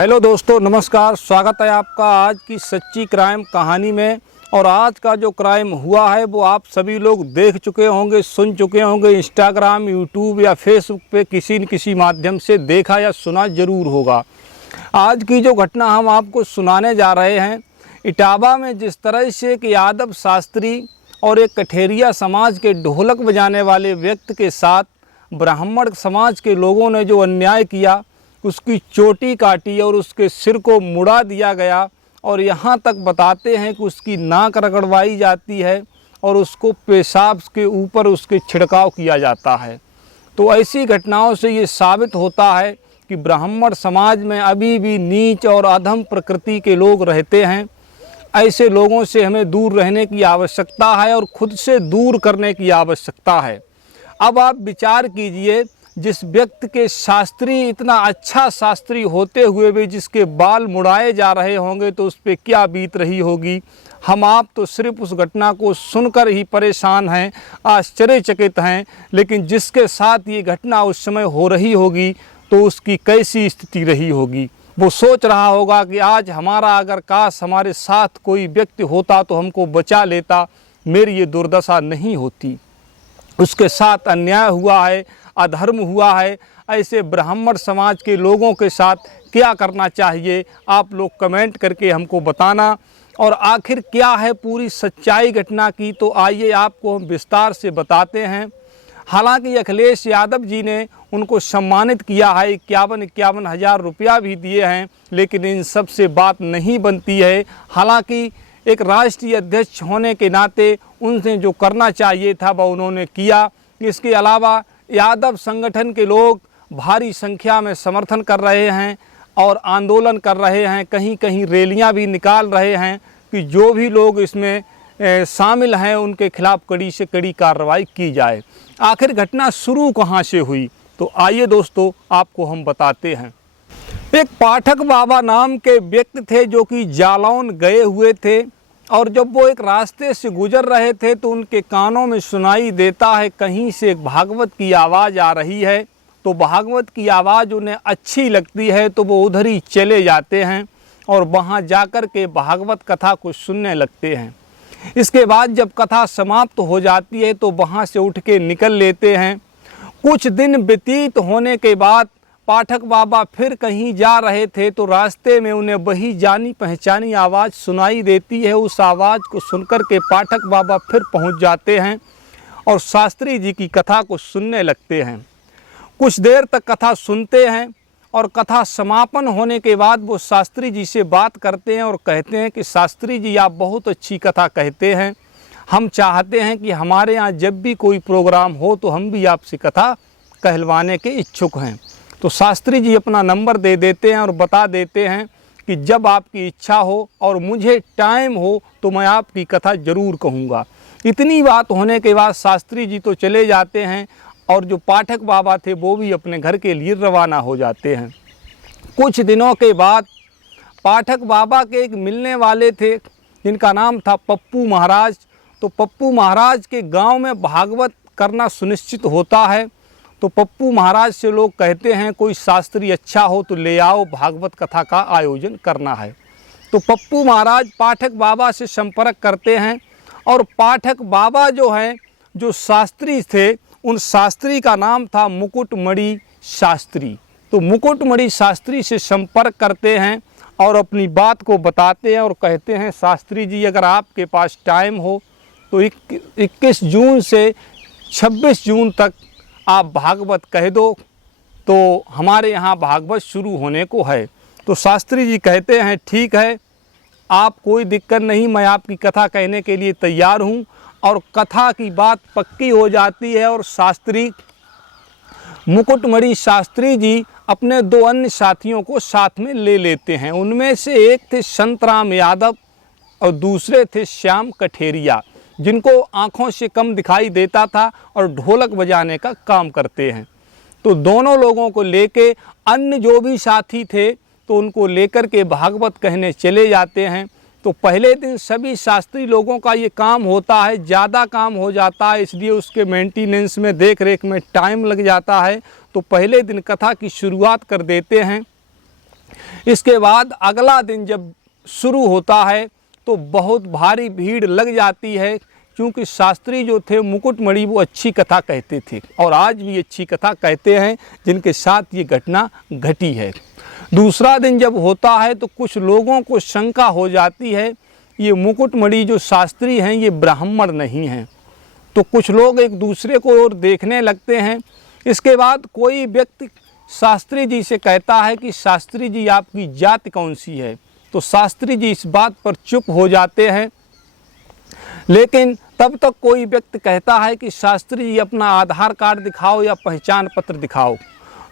Hello दोस्तों, नमस्कार। स्वागत है आपका आज की सच्ची क्राइम कहानी में। और आज का जो क्राइम हुआ है वो आप सभी लोग देख चुके होंगे, सुन चुके होंगे। इंस्टाग्राम, यूट्यूब या फेसबुक पे किसी न किसी माध्यम से देखा या सुना ज़रूर होगा। आज की जो घटना हम आपको सुनाने जा रहे हैं, इटावा में जिस तरह से एक यादव शास्त्री और एक कठेरिया समाज के ढोलक बजाने वाले व्यक्ति के साथ ब्राह्मण समाज के लोगों ने जो अन्याय किया, उसकी चोटी काटी और उसके सिर को मुड़ा दिया गया। और यहाँ तक बताते हैं कि उसकी नाक रगड़वाई जाती है और उसको पेशाब के ऊपर उसके छिड़काव किया जाता है। तो ऐसी घटनाओं से ये साबित होता है कि ब्राह्मण समाज में अभी भी नीच और अधम प्रकृति के लोग रहते हैं। ऐसे लोगों से हमें दूर रहने की आवश्यकता है और खुद से दूर करने की आवश्यकता है। अब आप विचार कीजिए, जिस व्यक्ति के शास्त्री, इतना अच्छा शास्त्री होते हुए भी जिसके बाल मुड़ाए जा रहे होंगे तो उस पर क्या बीत रही होगी। हम आप तो सिर्फ उस घटना को सुनकर ही परेशान हैं, आश्चर्यचकित हैं, लेकिन जिसके साथ ये घटना उस समय हो रही होगी तो उसकी कैसी स्थिति रही होगी। वो सोच रहा होगा कि आज हमारा अगर काश हमारे साथ कोई व्यक्ति होता तो हमको बचा लेता, मेरी ये दुर्दशा नहीं होती। उसके साथ अन्याय हुआ है, अधर्म हुआ है। ऐसे ब्राह्मण समाज के लोगों के साथ क्या करना चाहिए, आप लोग कमेंट करके हमको बताना। और आखिर क्या है पूरी सच्चाई घटना की, तो आइए आपको हम विस्तार से बताते हैं। हालांकि अखिलेश यादव जी ने उनको सम्मानित किया है, 51 हज़ार रुपया भी दिए हैं, लेकिन इन सब से बात नहीं बनती है। हालांकि एक राष्ट्रीय अध्यक्ष होने के नाते उनसे जो करना चाहिए था वह उन्होंने किया। इसके अलावा यादव संगठन के लोग भारी संख्या में समर्थन कर रहे हैं और आंदोलन कर रहे हैं, कहीं कहीं रैलियां भी निकाल रहे हैं कि जो भी लोग इसमें शामिल हैं उनके खिलाफ कड़ी से कड़ी कार्रवाई की जाए। आखिर घटना शुरू कहां से हुई, तो आइए दोस्तों आपको हम बताते हैं। एक पाठक बाबा नाम के व्यक्ति थे जो कि जालौन गए हुए थे, और जब वो एक रास्ते से गुजर रहे थे तो उनके कानों में सुनाई देता है कहीं से एक भागवत की आवाज़ आ रही है। तो भागवत की आवाज़ उन्हें अच्छी लगती है तो वो उधर ही चले जाते हैं और वहाँ जाकर के भागवत कथा को सुनने लगते हैं। इसके बाद जब कथा समाप्त हो जाती है तो वहाँ से उठ के निकल लेते हैं। कुछ दिन व्यतीत होने के बाद पाठक बाबा फिर कहीं जा रहे थे तो रास्ते में उन्हें वही जानी पहचानी आवाज़ सुनाई देती है। उस आवाज़ को सुनकर के पाठक बाबा फिर पहुंच जाते हैं और शास्त्री जी की कथा को सुनने लगते हैं। कुछ देर तक कथा सुनते हैं और कथा समापन होने के बाद वो शास्त्री जी से बात करते हैं और कहते हैं कि शास्त्री जी, आप बहुत अच्छी कथा कहते हैं, हम चाहते हैं कि हमारे यहाँ जब भी कोई प्रोग्राम हो तो हम भी आपसे कथा कहलवाने के इच्छुक हैं। तो शास्त्री जी अपना नंबर दे देते हैं और बता देते हैं कि जब आपकी इच्छा हो और मुझे टाइम हो तो मैं आपकी कथा ज़रूर कहूँगा। इतनी बात होने के बाद शास्त्री जी तो चले जाते हैं और जो पाठक बाबा थे वो भी अपने घर के लिए रवाना हो जाते हैं। कुछ दिनों के बाद पाठक बाबा के एक मिलने वाले थे जिनका नाम था पप्पू महाराज। तो पप्पू महाराज के गांव में भागवत करना सुनिश्चित होता है। तो पप्पू महाराज से लोग कहते हैं कोई शास्त्री अच्छा हो तो ले आओ, भागवत कथा का आयोजन करना है। तो पप्पू महाराज पाठक बाबा से संपर्क करते हैं और पाठक बाबा जो हैं, जो शास्त्री थे, उन शास्त्री का नाम था मुकुटमणि शास्त्री। तो मुकुटमणि शास्त्री से संपर्क करते हैं और अपनी बात को बताते हैं और कहते हैं शास्त्री जी, अगर आपके पास टाइम हो तो 21 जून से 26 जून तक आप भागवत कह दो, तो हमारे यहाँ भागवत शुरू होने को है। तो शास्त्री जी कहते हैं ठीक है, आप कोई दिक्कत नहीं, मैं आपकी कथा कहने के लिए तैयार हूँ। और कथा की बात पक्की हो जाती है और शास्त्री मुकुटमणि शास्त्री जी अपने 2 अन्य साथियों को साथ में ले लेते हैं। उनमें से एक थे संतराम यादव और दूसरे थे श्याम कठेरिया, जिनको आँखों से कम दिखाई देता था और ढोलक बजाने का काम करते हैं। तो दोनों लोगों को लेके अन्य जो भी साथी थे तो उनको लेकर के भागवत कहने चले जाते हैं। तो पहले दिन सभी शास्त्री लोगों का ये काम होता है, ज़्यादा काम हो जाता है, इसलिए उसके मेंटेनेंस में, देख रेख में टाइम लग जाता है। तो पहले दिन कथा की शुरुआत कर देते हैं इसके बाद अगला दिन जब शुरू होता है तो बहुत भारी भीड़ लग जाती है, क्योंकि शास्त्री जो थे मुकुटमणि वो अच्छी कथा कहते थे और आज भी अच्छी कथा कहते हैं जिनके साथ ये घटना घटी है। दूसरा दिन जब होता है तो कुछ लोगों को शंका हो जाती है ये मुकुटमणि जो शास्त्री हैं ये ब्राह्मण नहीं हैं, तो कुछ लोग एक दूसरे को और देखने लगते हैं। इसके बाद कोई व्यक्ति शास्त्री जी से कहता है कि शास्त्री जी आपकी जाति कौन सी है, तो शास्त्री जी इस बात पर चुप हो जाते हैं। लेकिन तब तक कोई व्यक्ति कहता है कि शास्त्री जी अपना आधार कार्ड दिखाओ या पहचान पत्र दिखाओ,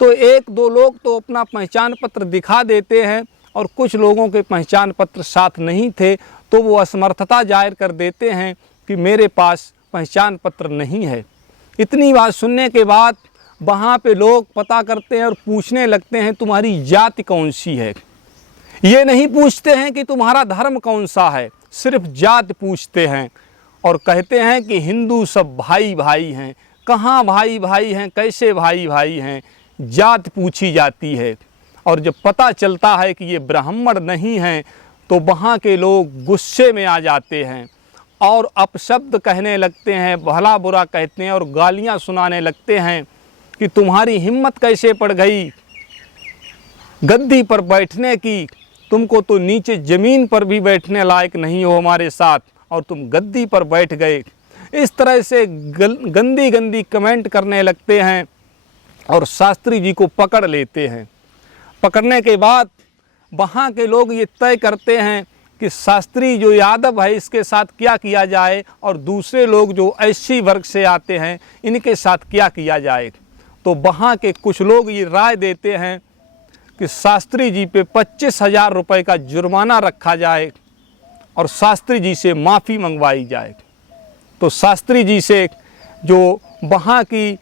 तो एक दो लोग तो अपना पहचान पत्र दिखा देते हैं और कुछ लोगों के पहचान पत्र साथ नहीं थे, तो वो असमर्थता जाहिर कर देते हैं कि मेरे पास पहचान पत्र नहीं है। इतनी बात सुनने के बाद वहाँ पे लोग पता करते हैं और पूछने लगते हैं तुम्हारी जाति कौन सी है। ये नहीं पूछते हैं कि तुम्हारा धर्म कौन सा है, सिर्फ जाति पूछते हैं और कहते हैं कि हिंदू सब भाई भाई हैं। कहाँ भाई भाई हैं, कैसे भाई भाई हैं, जाति पूछी जाती है। और जब पता चलता है कि ये ब्राह्मण नहीं हैं तो वहाँ के लोग गुस्से में आ जाते हैं और अपशब्द कहने लगते हैं, भला बुरा कहते हैं और गालियाँ सुनाने लगते हैं कि तुम्हारी हिम्मत कैसे पड़ गई गद्दी पर बैठने की, तुमको तो नीचे ज़मीन पर भी बैठने लायक नहीं हो हमारे साथ और तुम गद्दी पर बैठ गए। इस तरह से गंदी गंदी कमेंट करने लगते हैं और शास्त्री जी को पकड़ लेते हैं। पकड़ने के बाद वहाँ के लोग ये तय करते हैं कि शास्त्री जो यादव है इसके साथ क्या किया जाए और दूसरे लोग जो एससी वर्ग से आते हैं इनके साथ क्या किया जाए। तो वहाँ के कुछ लोग ये राय देते हैं कि शास्त्री जी पे 25,000 रुपये का जुर्माना रखा जाए और शास्त्री जी से माफ़ी मंगवाई जाए। तो शास्त्री जी से जो वहाँ की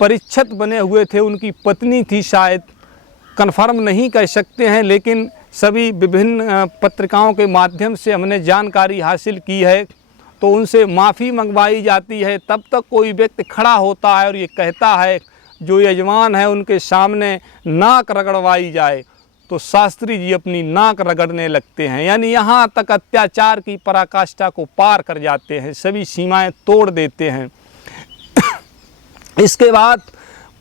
परिच्छद बने हुए थे उनकी पत्नी थी, शायद कन्फर्म नहीं कह सकते हैं, लेकिन सभी विभिन्न पत्रिकाओं के माध्यम से हमने जानकारी हासिल की है, तो उनसे माफ़ी मंगवाई जाती है। तब तक कोई व्यक्ति खड़ा होता है और ये कहता है जो यजमान है उनके सामने नाक रगड़वाई जाए, तो शास्त्री जी अपनी नाक रगड़ने लगते हैं। यानी यहाँ तक अत्याचार की पराकाष्ठा को पार कर जाते हैं, सभी सीमाएं तोड़ देते हैं। इसके बाद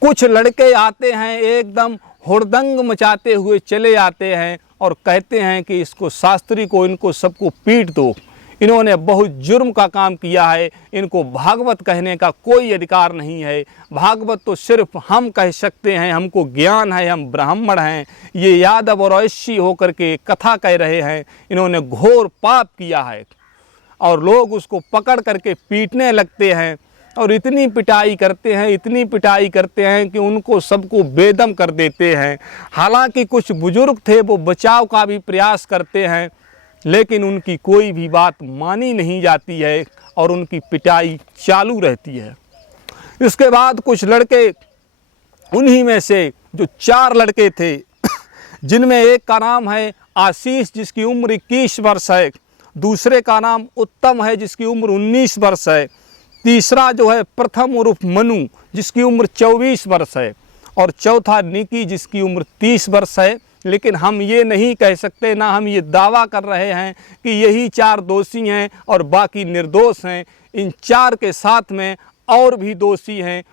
कुछ लड़के आते हैं, एकदम हुड़दंग मचाते हुए चले आते हैं और कहते हैं कि इसको शास्त्री को इनको सबको पीट दो, इन्होंने बहुत जुर्म का काम किया है, इनको भागवत कहने का कोई अधिकार नहीं है, भागवत तो सिर्फ हम कह सकते हैं, हमको ज्ञान है, हम ब्राह्मण हैं, ये यादव और ऐसी होकर के कथा कह रहे हैं, इन्होंने घोर पाप किया है। और लोग उसको पकड़ करके पीटने लगते हैं और इतनी पिटाई करते हैं, इतनी पिटाई करते हैं कि उनको सबको बेदम कर देते हैं। हालांकि कुछ बुजुर्ग थे वो बचाव का भी प्रयास करते हैं, लेकिन उनकी कोई भी बात मानी नहीं जाती है और उनकी पिटाई चालू रहती है। इसके बाद कुछ लड़के, उन्हीं में से जो 4 लड़के थे जिनमें एक का नाम है आशीष जिसकी उम्र 21 वर्ष है, दूसरे का नाम उत्तम है जिसकी उम्र 19 वर्ष है, तीसरा जो है प्रथम उर्फ मनु जिसकी उम्र 24 वर्ष है और चौथा निकी जिसकी उम्र 30 वर्ष है। लेकिन हम ये नहीं कह सकते, ना हम ये दावा कर रहे हैं कि यही 4 दोषी हैं और बाकी निर्दोष हैं। इन 4 के साथ में और भी दोषी हैं,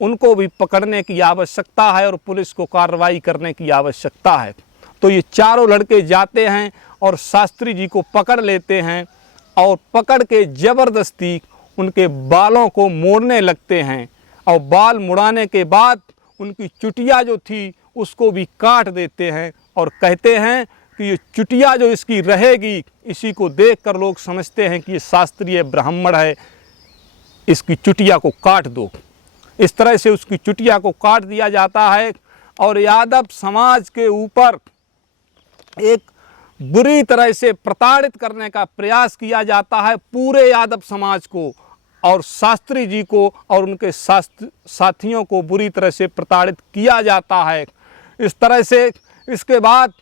उनको भी पकड़ने की आवश्यकता है और पुलिस को कार्रवाई करने की आवश्यकता है। तो ये चारों लड़के जाते हैं और शास्त्री जी को पकड़ लेते हैं और पकड़ के ज़बरदस्ती उनके बालों को मोड़ने लगते हैं और बाल मुड़ाने के बाद उनकी चुटिया जो थी उसको भी काट देते हैं और कहते हैं कि ये चुटिया जो इसकी रहेगी, इसी को देखकर लोग समझते हैं कि ये शास्त्रीय ब्राह्मण है, इसकी चुटिया को काट दो। इस तरह से उसकी चुटिया को काट दिया जाता है और यादव समाज के ऊपर एक बुरी तरह से प्रताड़ित करने का प्रयास किया जाता है, पूरे यादव समाज को और शास्त्री जी को और उनके साथियों को बुरी तरह से प्रताड़ित किया जाता है। इस तरह से इसके बाद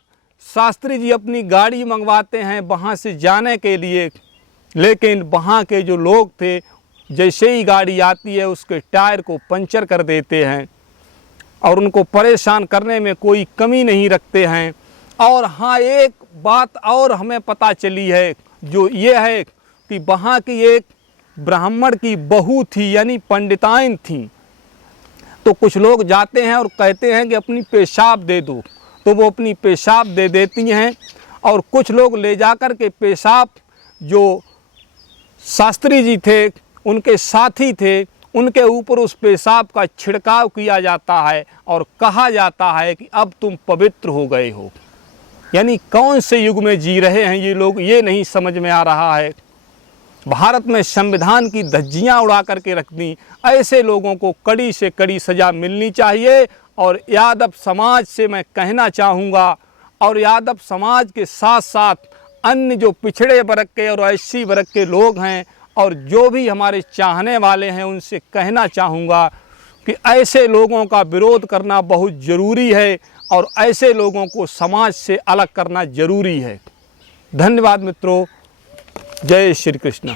शास्त्री जी अपनी गाड़ी मंगवाते हैं वहाँ से जाने के लिए, लेकिन वहाँ के जो लोग थे जैसे ही गाड़ी आती है उसके टायर को पंचर कर देते हैं और उनको परेशान करने में कोई कमी नहीं रखते हैं। और हाँ, एक बात और हमें पता चली है, जो ये है कि वहाँ की एक ब्राह्मण की बहू थी, यानी पंडिताइन थी। तो कुछ लोग जाते हैं और कहते हैं कि अपनी पेशाब दे दो, तो वो अपनी पेशाब दे देती हैं। और कुछ लोग ले जाकर के पेशाब, जो शास्त्री जी थे, उनके साथी थे, उनके ऊपर उस पेशाब का छिड़काव किया जाता है और कहा जाता है कि अब तुम पवित्र हो गए हो। यानी कौन से युग में जी रहे हैं ये लोग, ये नहीं समझ में आ रहा है। भारत में संविधान की धज्जियां उड़ा करके रख दी। ऐसे लोगों को कड़ी से कड़ी सज़ा मिलनी चाहिए। और यादव समाज से मैं कहना चाहूँगा, और यादव समाज के साथ साथ अन्य जो पिछड़े वर्ग के और एससी वर्ग के लोग हैं और जो भी हमारे चाहने वाले हैं, उनसे कहना चाहूँगा कि ऐसे लोगों का विरोध करना बहुत ज़रूरी है और ऐसे लोगों को समाज से अलग करना ज़रूरी है। धन्यवाद मित्रों। जय श्री कृष्ण।